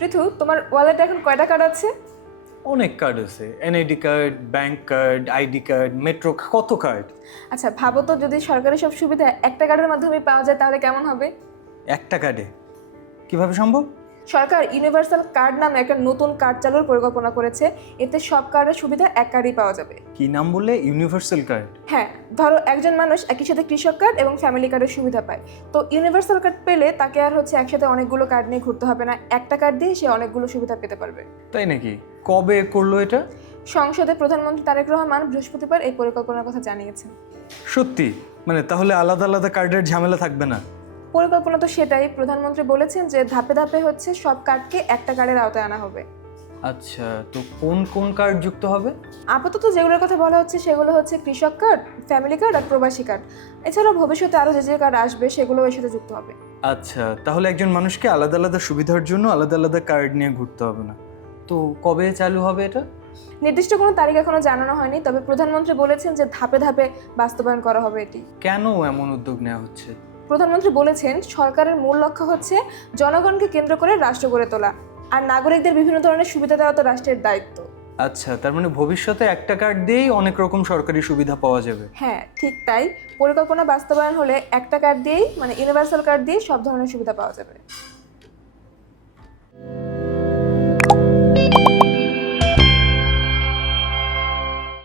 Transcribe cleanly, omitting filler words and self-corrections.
পৃথু, তোমার ওয়ালেটে এখন কয়টা কার্ড আছে? অনেক কার্ড আছে, NID card, bank card, ID card, metro, কত কার্ড। আচ্ছা ভাবো তো, যদি সরকারি সব সুবিধা একটা কার্ডের মাধ্যমে পাওয়া যায় তাহলে কেমন হবে? একটা কার্ডে কিভাবে সম্ভব? সরকার ইউনিভার্সাল কার্ড নামে একটা নতুন কার্ড চালুর পরিকল্পনা করেছে। এতে সব কার্ডের সুবিধা এক কার্ডেই পাওয়া যাবে। কি নাম বললে? Universal card? হ্যাঁ, ধরো একজন মানুষ একই সাথে কৃষক কার্ড এবং ফ্যামিলি কার্ডের সুবিধা পায়। তো ইউনিভার্সাল কার্ড পেলে তাকে আর একসাথে অনেকগুলো কার্ড নিয়ে ঘুরতে হবে না, একটা কার্ড দিয়ে সে অনেকগুলো সুবিধা পেতে পারবে। তাই নাকি? কবে করলো এটা? সংসদে প্রধানমন্ত্রী তারেক রহমান বৃহস্পতিবার এই পরিকল্পনার কথা জানিয়েছেন। সত্যি? মানে তাহলে আলাদা আলাদা কার্ডের ঝামেলা থাকবে না? পরিকল্পনা তো সেটাই। প্রধানমন্ত্রী বলেছেন যে ধাপে ধাপে সব কার্ডকে একটা কার্ডের আওতায় আনা হবে। আচ্ছা, তো কোন কোন কার্ড যুক্ত হবে? আপাতত যেগুলোর কথা বলা হচ্ছে সেগুলো কৃষক কার্ড, ফ্যামিলি কার্ড আর প্রবাসী কার্ড। এছাড়াও ভবিষ্যতে আরও যে যে কার্ড আসবে সেগুলো এর সাথে যুক্ত হবে। আচ্ছা, তাহলে একজন মানুষকে আলাদা আলাদা সুবিধার জন্য আলাদা আলাদা কার্ড নিয়ে ঘুরতে হবে না। তো কবে চালু হবে এটা? নির্দিষ্ট কোনো তারিখ এখনো জানানো হয়নি, তবে প্রধানমন্ত্রী বলেছেন যে ধাপে ধাপে বাস্তবায়ন করা হবে এটি। কেন এমন উদ্যোগ নেওয়া হচ্ছে? প্রধানমন্ত্রী বলেছেন সরকারের মূল লক্ষ্য জনগণকে কেন্দ্র করে রাষ্ট্র গড়ে তোলা, আর নাগরিকদের বিভিন্ন ধরনের সুবিধা দেওয়া তো রাষ্ট্রের দায়িত্ব। আচ্ছা, তার মানে ভবিষ্যতে একটা কার্ড দিয়েই অনেক রকম সরকারি সুবিধা পাওয়া যাবে। হ্যাঁ ঠিক তাই। পরিকল্পনা বাস্তবায়ন হলে একটা কার্ড দিয়েই ইউনিভার্সাল কার্ড দিয়েই সব ধরনের সুবিধা পাওয়া যাবে।